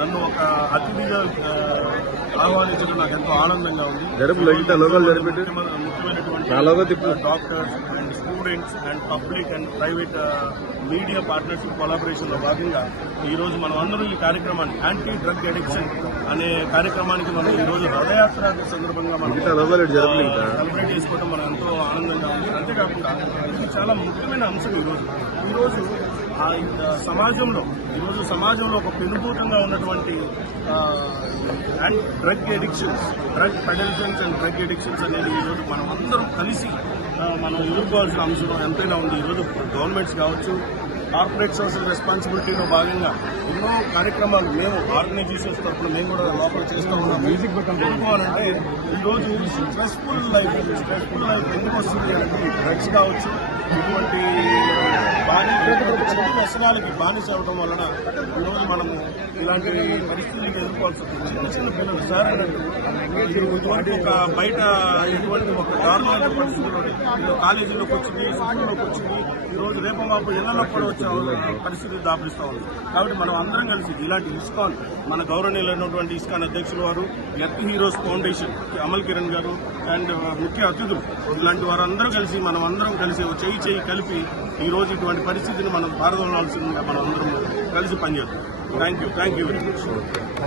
నన్ను ఒక అతిథిగా ఆహ్వానించడం నాకు ఎంతో ఆనందంగా ఉంది. ముఖ్యమైనటువంటి doctors and students and public and private media partnership collaboration లో భాగంగా ఈ రోజు మనం అందరూ ఈ కార్యక్రమాన్ని యాంటీ డ్రగ్ అడిక్షన్ అనే కార్యక్రమానికి మనం ఈ రోజు రథయాత్ర సందర్భంగా మనం సెలబ్రేట్ చేసుకోవడం మనం ఎంతో ఆనందంగా ఉంది. అంతేకాకుండా ఇది చాలా ముఖ్యమైన అంశం. ఈరోజు సమాజంలో ఒక పెనుభూతంగా ఉన్నటువంటి డ్రగ్ ఎడిక్షన్స్, డ్రగ్ పెడల్షన్స్ అండ్ డ్రగ్ ఎడిక్షన్స్ అనేది ఈరోజు మనం అందరం కలిసి మనం ఎదుర్కోవాల్సిన అంశం ఎంతైనా ఉంది. ఈరోజు గవర్నమెంట్స్ కావచ్చు, కార్పొరేట్ సోషల్ రెస్పాన్సిబిలిటీలో భాగంగా ఎన్నో కార్యక్రమాలు మేము ఆర్గనైజేషన్స్ తరఫున మేము కూడా లోపల చేస్తూ ఉన్నాం. ఎందుకోవాలంటే ఈరోజు స్ట్రెస్ఫుల్ లైఫ్ ఎందుకు వస్తుంది అంటే డ్రగ్స్ కావచ్చు, ఇటువంటి చెడు వ్యసనాలకి బానిస అవడం వలన ఈరోజు మనము ఇలాంటి పరిస్థితులకు ఎదుర్కోవాల్సి వస్తుంది. చిన్న పిల్లలు సార్ ఇటువంటి ఒక బయట ఎటువంటి ఒక దారుణమైన పరిస్థితుల్లో కాలేజీలోకి వచ్చింది, స్కూల్లోకి వచ్చింది, ఈరోజు రేపు మాపు ఇళ్లలో కూడా వచ్చే పరిస్థితి దాపిస్తూ ఉంది. కాబట్టి మనం అందరం కలిసి ఇలాంటి ఇస్కాన్, మన గౌరవనీయులైనటువంటి ఇస్కాన్ అధ్యక్షులు వారు, earth heroes foundation Amal Kiran గారు అండ్ ముఖ్య అతిథులు, ఇలాంటి వారందరూ కలిసి మనం అందరం కలిసి చేయి కలిపి ఈ రోజు ఇటువంటి పరిస్థితిని మనం పారదోలాల్సిందిగా మనం అందరం కలిసి పనిచేస్తాం. Thank you very much.